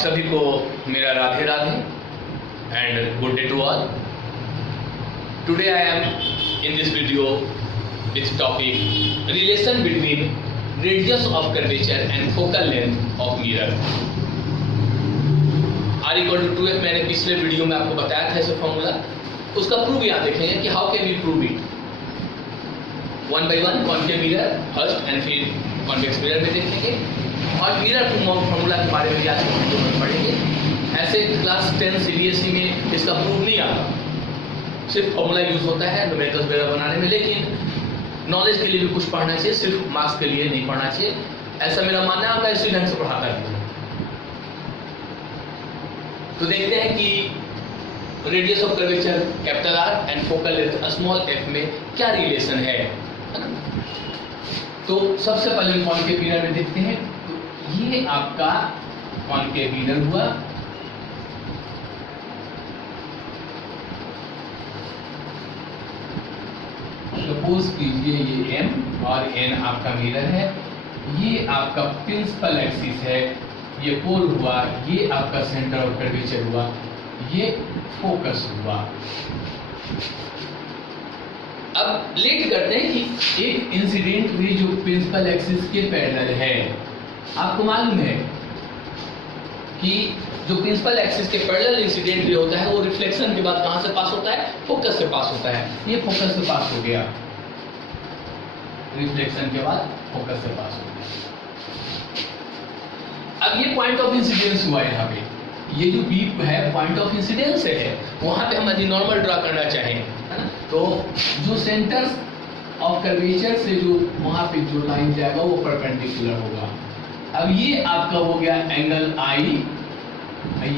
सभी को मेरा Radhe Radhe and good day to all. Today I am in this video with topic relation between radius of curvature and focal length of mirror. R equal to 2f मैंने पिछले video में आपको बताया था ऐसा फॉर्मूला. उसका प्रूफ यहाँ देखेंगे कि how can we prove it. 1 by 1 concave mirror first and फिर कॉन्वेक्स मिरर में देखेंगे और मिरर फॉर्मूला के बारे में आज के वीडियो में पढ़ेंगे. ऐसे क्लास 10 सीबीएसई में इसका प्रूफ नहीं आता, सिर्फ फॉर्मूला यूज होता है न्यूमेरिकल्स वगैरह बनाने में. लेकिन नॉलेज के लिए भी कुछ पढ़ना चाहिए, सिर्फ मार्क्स के लिए नहीं पढ़ना चाहिए, ऐसा मेरा मानना है. मैं इसी ढंग से पढ़ाता भी हूँ. तो देखते हैं कि radius of curvature capital R and focal length small F में क्या रिलेशन है. तो सबसे पहले कॉन्केव मिरर में देखते हैं. तो ये आपका कॉन्केव मिरर हुआ. सपोज कीजिए ये M और N आपका मिरर है. ये आपका प्रिंसिपल एक्सिस है, ये पोल हुआ, ये आपका सेंटर ऑफ कर्वेचर हुआ, ये फोकस हुआ. अब लेट करते हैं कि एक इंसिडेंट भी जो प्रिंसिपल एक्सिस के पैरेलल है. आपको मालूम है कि जो प्रिंसिपल एक्सिस के पैरेलल इंसिडेंट भी होता है वो रिफ्लेक्शन के बाद कहां से पास होता है? फोकस से पास होता है. ये फोकस से पास हो गया, रिफ्लेक्शन के बाद फोकस से पास हो गया. अब ये पॉइंट ऑफ इंसिडेंस हुआ यहाँ पे. ये जो बी है पॉइंट ऑफ इंसिडेंस है, वहां पे हम यदि नॉर्मल ड्रा करना चाहें, है ना, तो जो सेंटर ऑफ कर्वेचर से जो वहां पे जो लाइन जाएगा वो परपेंडिकुलर होगा. अब ये आपका हो गया एंगल आई,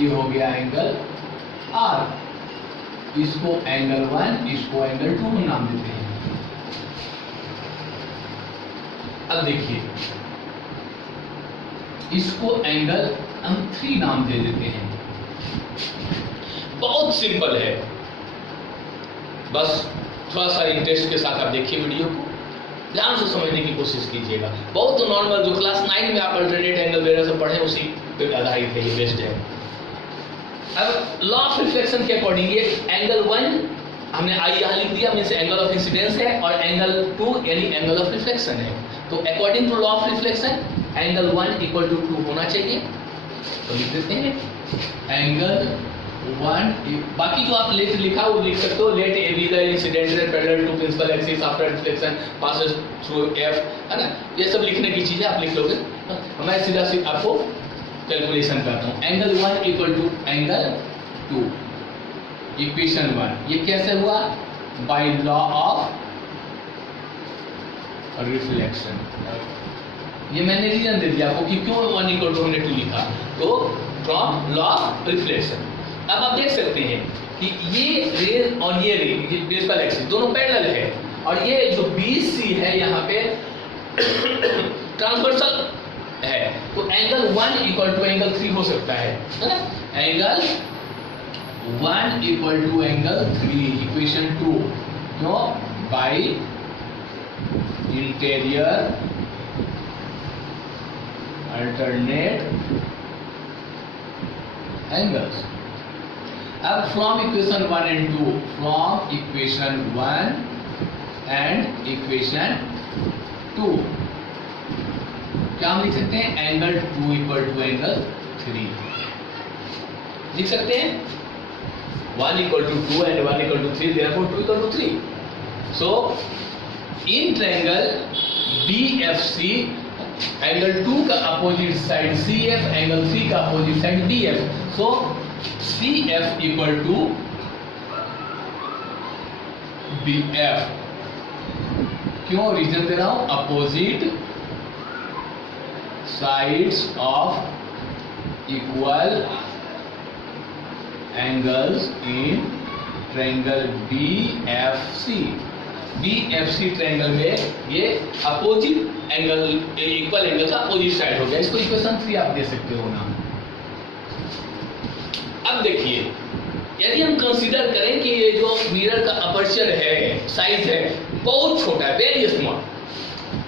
ये हो गया एंगल आर. इसको एंगल 1, इसको एंगल 2 नाम देते हैं. अब देखिए इसको एंगल हम 3 नाम दे देते हैं. बहुत सिंपल है, बस थोड़ा सा इंटरेस्ट के साथ आप देखिए वीडियो को, ध्यान से समझने की कोशिश कीजिएगा. बहुत नॉर्मल जो क्लास 9 में आप अल्टरनेट एंगल वगैरह से पढ़े उसी पे आधारित है, ये बेस्ट है. अब लॉ ऑफ रिफ्लेक्शन के अकॉर्डिंग ये एंगल 1 हमने आई यहाँ लिख दिया, मींस एंगल ऑफ इंसिडेंस है, और एंगल 2 यानी एंगल ऑफ रिफ्लेक्शन है. तो according to law of reflection angle 1 equal to 2 होना चाहिए. तो लिख देते हैं एंगल 1. बाकी जो आप लेट लिखा वो लिख सकते हो. Let A B the incident parallel to principal axis after reflection passes through F, है ना. ये सब लिखने की चीजें आप लिख लोगे. मैं सीधा सीधा आपको कैलकुलेशन करता हूँ. Angle 1 equal to angle 2, equation 1. ये कैसे हुआ? By law of reflection. ये मैंने रीजन दे दिया आपको कि क्यों 1 इक्वल टू हमने 2 लिखा. तो फ्रॉम लॉ ऑफ रिफ्लेक्शन. अब आप देख सकते हैं कि ये रे और ये रे, ये प्रिंसिपल एक्सिस दोनों पैरेलल है, और ये जो BC है यहाँ पे ट्रांसवर्सल है. तो एंगल 1 इक्वल टू एंगल 3 हो सकता है ना. Angle 1 equal to angle 3, equation 2. क्यों? By interior alternate angles. अब from equation 1 and 2, from equation 1 and equation 2 क्या हम लिख सकते हैं? एंगल 2 इक्वल टू एंगल 3 लिख सकते हैं. 1 equal to 2 and 1 equal to 3, therefore 2 equal to 3. So in triangle BFC angle 2 का अपोजिट साइड CF, एंगल 3 का opposite side BF. So CF equal to BF. क्यों रीजन दे रहा हूं? Opposite sides of equal angles in triangle BFC. BFC triangle में ये opposite angle, equal angle का opposite side हो गया. इसको इक्वेशन 3 आप दे सकते हो नाम. अब देखिए यदि हम कंसीडर करें कि ये जो मिरर का अपर्चर है, साइज है, बहुत छोटा है, वेरी स्मॉल.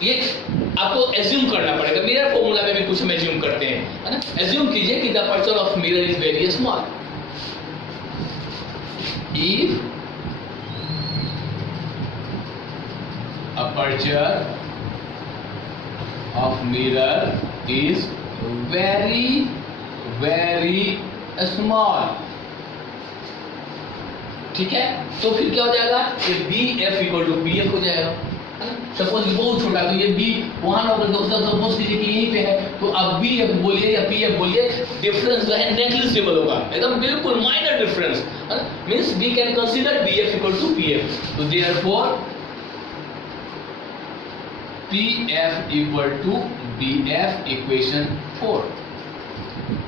ये आपको एज्यूम करना पड़ेगा, मिरर फॉर्मूला में भी कुछ हम एज्यूम करते हैं, है ना। एज्यूम कीजिए कि the aperture of mirror is very small. If aperture of mirror is very small, ठीक है, तो फिर क्या हो जाएगा, ये B F equal to P F हो जाएगा, है ना। सपोज बहुत छोटा, तो ये बी वहां ना होगा, सपोज कीजिए कि यहीं पे है, तो अब बी एफ बोलिए या पी एफ बोलिए, डिफरेंस जो है नेग्लिजिबल होगा, एकदम बिल्कुल माइनर डिफरेंस, है ना। Means we can consider B F equal to P F, तो therefore PF equal to BF equation 4.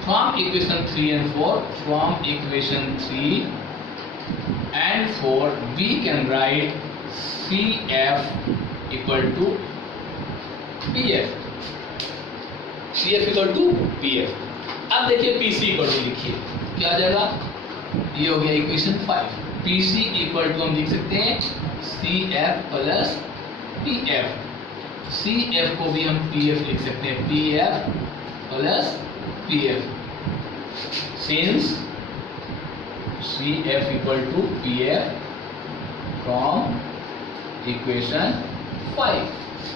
From equation 3 and 4, from equation 3 and 4, we can write CF equal to PF. CF equal to PF. अब देखिए PC equal to लिखिए, क्या आ जाएगा, ये हो गया equation 5। PC equal to हम लिख सकते हैं CF प्लस PF। CF को भी हम PF लिख सकते हैं, PF plus PF, since CF equal to PF from equation 5।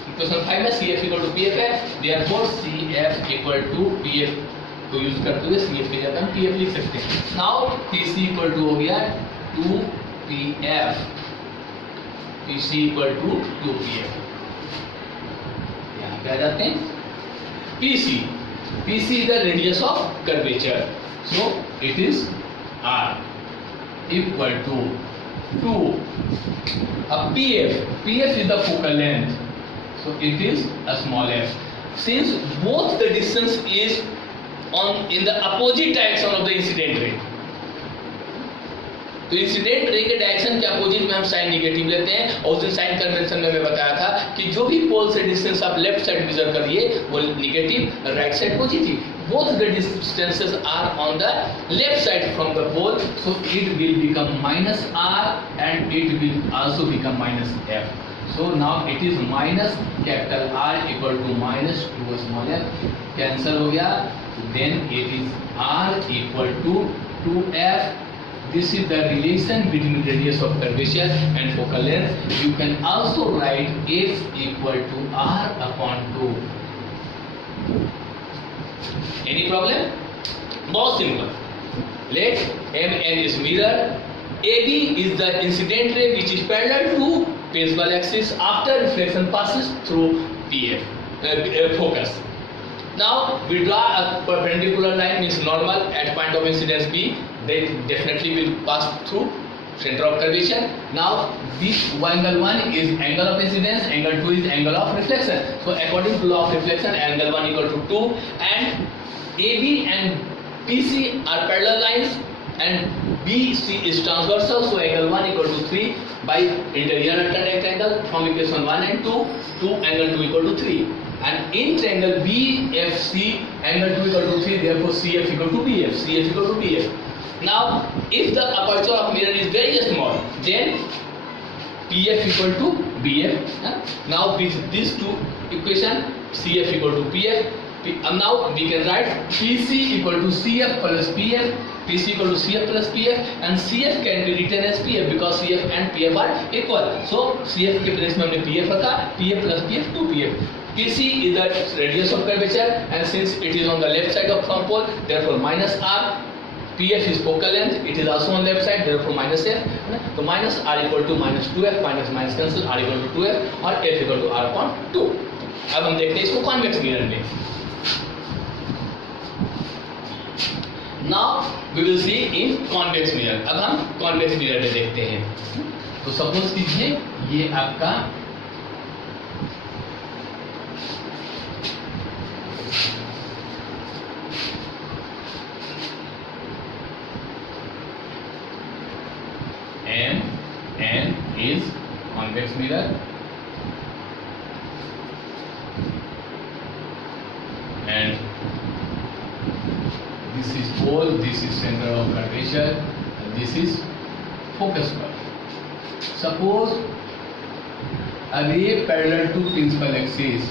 Equation 5 में CF इक्वल टू PF है, therefore CF equal to PF को यूज करते हुए CF की जगह हम PF लिख सकते हैं। नाउ PC इक्वल टू हो गया 2PF, PC equal to 2PF। क्या जाते हैं, PC is the radius of curvature, so it is R equal to 2. PF is the focal length, so it is a small f. Since both the distance is in the opposite direction of the incident ray, तो incident ray के direction के opposite में हम sign negative लेते हैं, और उस दिन साइन कन्वेंशन में मैं बताया था कि जो भी पोल से डिस्टेंस आप लेफ्ट साइड मेजर करिए वो negative, right side positive. Both the distances are on the left side from the pole, so it will become minus R and it will also become minus F. So now it is minus capital R equal to minus 2 small F, cancel हो गया, then it is R equal to 2f। This is the relation between radius of curvature and focal length. You can also write f equal to r upon 2. Any problem? बहुत simple. Let MN is mirror. AB is the incident ray which is parallel to principal axis after reflection passes through PF focus. Now we draw a perpendicular line, means normal at point of incidence B. They definitely will pass through center of curvature. Now this angle 1 is angle of incidence, angle 2 is angle of reflection. So according to law of reflection, angle 1 equal to 2, and AB and PC are parallel lines and BC is transversal, so angle 1 equal to 3 by interior rectangle from equation 1 and 2 to angle 2 equal to 3. And in triangle BFC, angle 2 equal to 3, therefore CF equal to BF, CF equal to BF. Now if the aperture of mirror is very small, then PF equal to BF. Now with these two equation, CF equal to PF, now we can write PC equal to CF plus PF, PC equal to CF plus PF, and CF can be written as PF because CF and PF are equal. So CF के place में हमने PF रखा, PF plus PF 2PF. PC is the radius of curvature, and since it is on the left side of front pole, therefore minus R. PF is focal length, it is also on left side, therefore minus F. So minus R equal to minus 2F, minus minus cancel, R equal to 2F और F equal to R upon 2. अब हम देखते हैं इसको convex mirror में। Now we will see in convex mirror. अब हम convex mirror में देखते हैं। तो सपोज कीजिए ये आपका N is convex mirror and this is pole, this is center of curvature, and this is focus point. Suppose a ray parallel to principal axis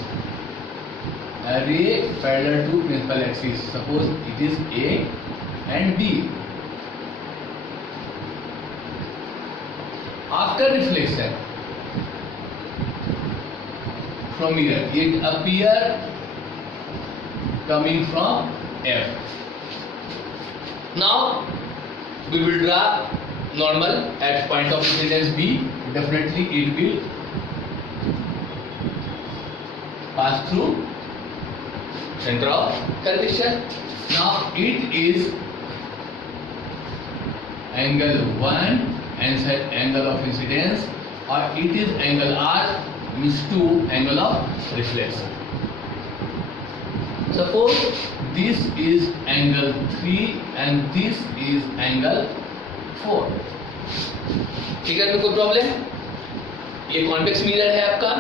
a ray parallel to principal axis. Suppose it is A and B. After reflection from mirror, it appear coming from F. Now we will draw normal at point of incidence B. Definitely it will pass through center of curvature. Now it is angle 1 and set angle of incidence, or it is angle R means 2 angle of reflection. Suppose this is angle 3 and this is angle 4. ठीक है, कोई problem? ये convex mirror है आपका,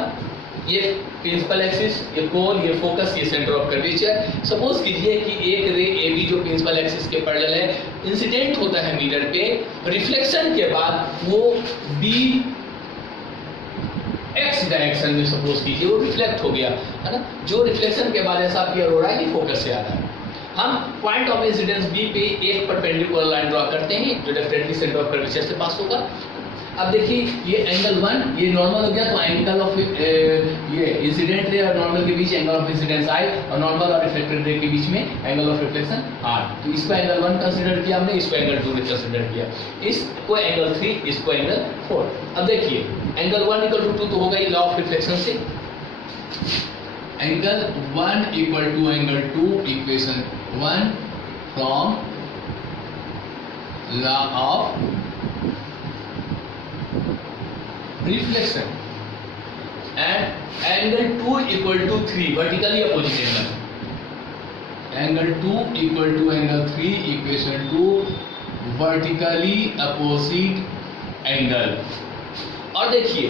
ये principal axis, ये कोन, ये focus, ये सेंटर ऑफ कर्वेचर। सपोज कीजिए कि एक रे ए बी जो प्रिंसिपल एक्सिस के पैरेलल है इंसिडेंट होता है मिरर पे, रिफ्लेक्शन के बाद वो बी एक्स डायरेक्शन में सपोज कीजिए वो रिफ्लेक्ट हो गया, है ना। जो रिफ्लेक्शन के बाद ऐसा अपीयर हो रहा है कि फोकस से आ रहा है। हम पॉइंट ऑफ इंसिडेंस बी पे एक परपेंडिकुलर लाइन ड्रॉ करते हैं जो डेफिनेटली सेंटर ऑफ कर्वेचर से पास होगा। अब देखिए ये एंगल 1 ये नॉर्मल हो गया, तो एंगल ऑफ ये इंसिडेंट रे और नॉर्मल के बीच एंगल ऑफ इंसिडेंस आई, और नॉर्मल और रिफ्लेक्टेड रे के बीच में एंगल ऑफ रिफ्लेक्शन आर। तो इसको एंगल 1 कंसीडर किया हमने, इसको एंगल 2 कंसीडर किया, इसको एंगल 3, इसको एंगल 4। अब देखिए एंगल 1 = 2 तो होगा ये लॉ ऑफ रिफ्लेक्शन से। Angle 1 = angle 2 equation 1 from law of reflection, and angle 2 = 3 vertically opposite angle. Angle 2 = angle 3 equation 2 vertically opposite angle. और देखिए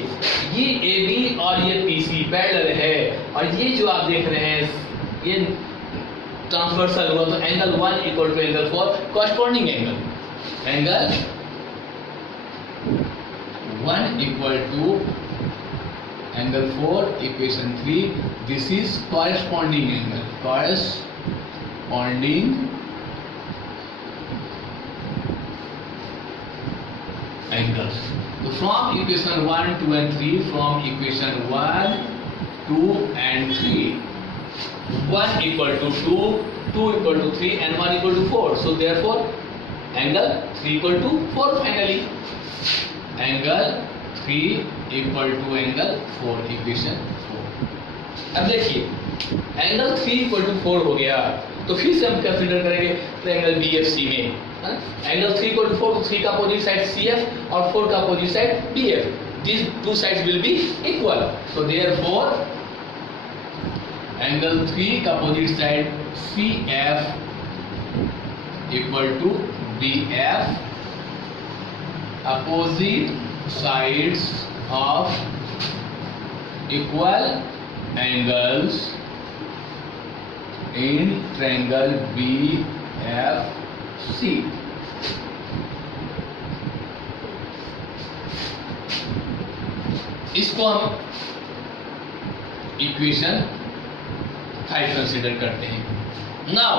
ये AB और ये PC पैरेलल है, और ये जो आप देख रहे हैं ये ट्रांसवर्सल हुआ, तो angle 1 = angle 4 corresponding angle. Angle 1 = angle 4 equation 3. This is corresponding angle. Corresponding angles. So from equation 1, 2 and 3, from equation 1, 2 and 3, 1 = 2, 2 = 3 and 1 = 4. So therefore angle 3 = 4 finally. angle 3 = angle 4 equation 4. अब देखिए एंगल 3 = 4 हो गया, तो फिर से हम कंसीडर करेंगे ट्रायंगल BFC में। एंगल 3 = 4, तो 3 का अपोजिट साइड CF और 4 का opposite side BF, these two sides will be equal. So therefore angle 3 का opposite side CF = BF, opposite sides of equal angles in triangle BFC. इसको हम equation 5 consider करते हैं। Now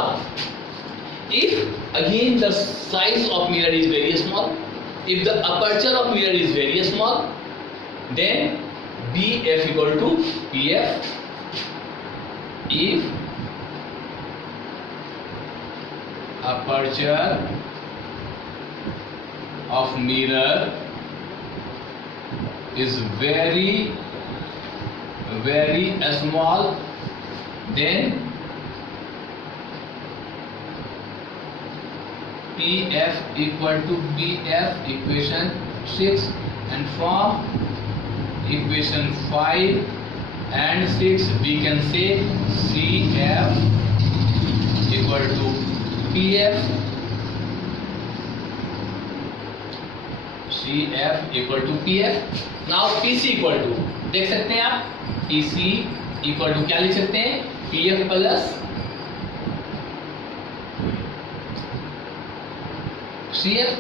if again the size of mirror is very small, if the aperture of mirror is very small, then BF = PF. If aperture of mirror is very small, then PF = BF, equation 6, and from equation 5 and 6 we can say CF = PF, CF = PF. Now PC = देख सकते हैं आप, PC = क्या लिख सकते हैं, PF plus CF।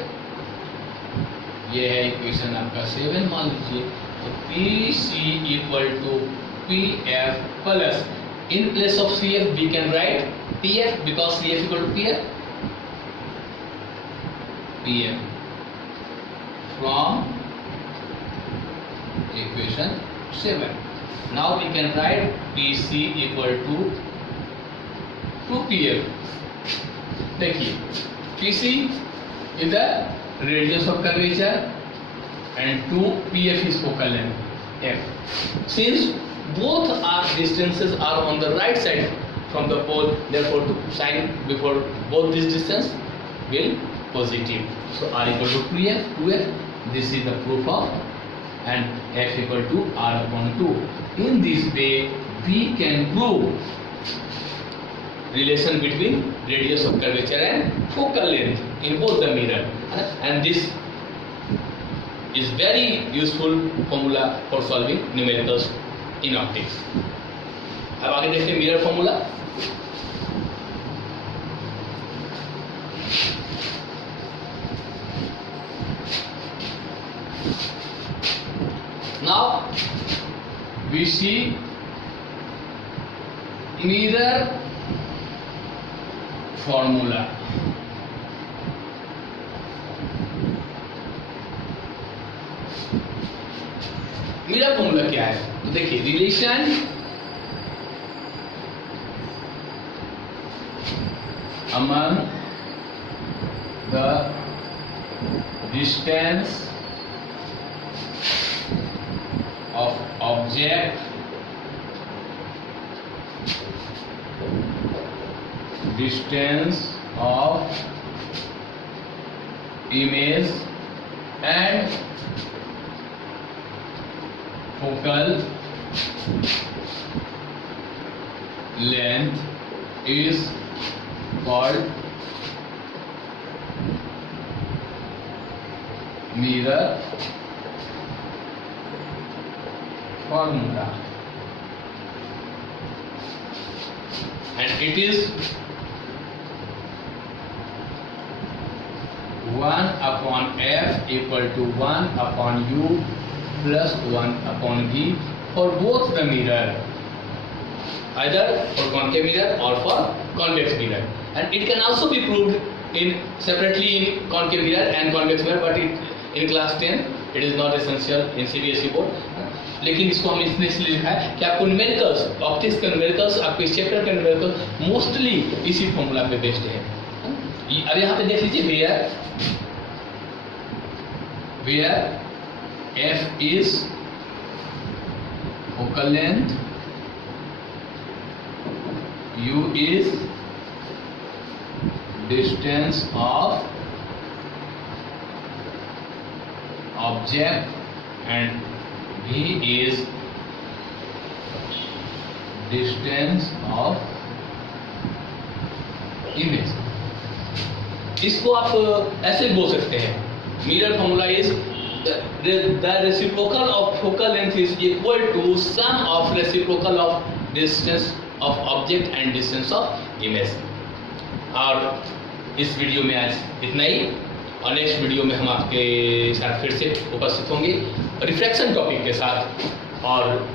ये है इक्वेशन आपका 7 मान लीजिए। तो PC = PF plus in place of CF we can write PF because CF equal to PF. PF from equation 7. Now we can write PC equal to 2PF. देखिए PC is the radius of curvature and 2PF is focal length F. Since both are distances are on the right side from the pole, therefore the sign before both this distance will positive. So R equal to 2F. This is the proof of, and F equal to R upon 2. In this way we can prove relation between radius of curvature and focal length in both the mirror, and this is very useful formula for solving numericals in optics. अब आगे देखते हैं mirror formula. Now we see mirror formula. Mirror formula क्या है? तो देखिए relation among the distance of object, distance of image and focal length is called mirror formula, and it is 1 upon F equal to 1 upon U plus 1 upon V for both the mirror, either for concave mirror or for convex mirror, and it can also be proved in separately in concave mirror and convex mirror, but in class 10 it is not essential in CBSE board. लेकिन इसको हम इसने इसलिए लिखा है कि आपको numericals, optics के न्यूमेरिकल्स, आपके इस चैप्टर के न्यूमेरिकल्स मोस्टली इसी फॉर्मूला पे बेस्ड है. अब यहाँ पे देख लीजिए where F is focal length, U is distance of object and V is distance of image. इसको आप ऐसे बोल सकते हैं, mirror formula is the reciprocal of focal length is equal to sum of reciprocal of distance of object and distance of image. और इस video में आज इतना ही, और नेक्स्ट वीडियो में हम आपके साथ फिर से उपस्थित होंगे रिफ्रैक्शन टॉपिक के साथ. और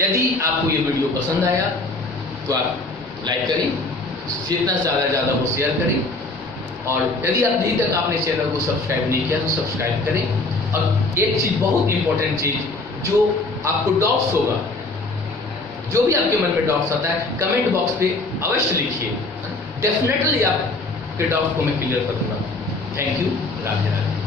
यदि आपको ये वीडियो पसंद आया तो आप लाइक करें, जितना ज़्यादा हो शेयर करें, और यदि आप अभी तक आपने चैनल को सब्सक्राइब नहीं किया तो सब्सक्राइब करें. और एक चीज़, बहुत इंपॉर्टेंट चीज़, जो आपको डाउट्स होगा, जो भी आपके मन में डाउट्स आता है कमेंट बॉक्स पे अवश्य लिखिए. डेफिनेटली आपके डाउट को मैं क्लियर कर दूंगा. Thank you. राधे राधे.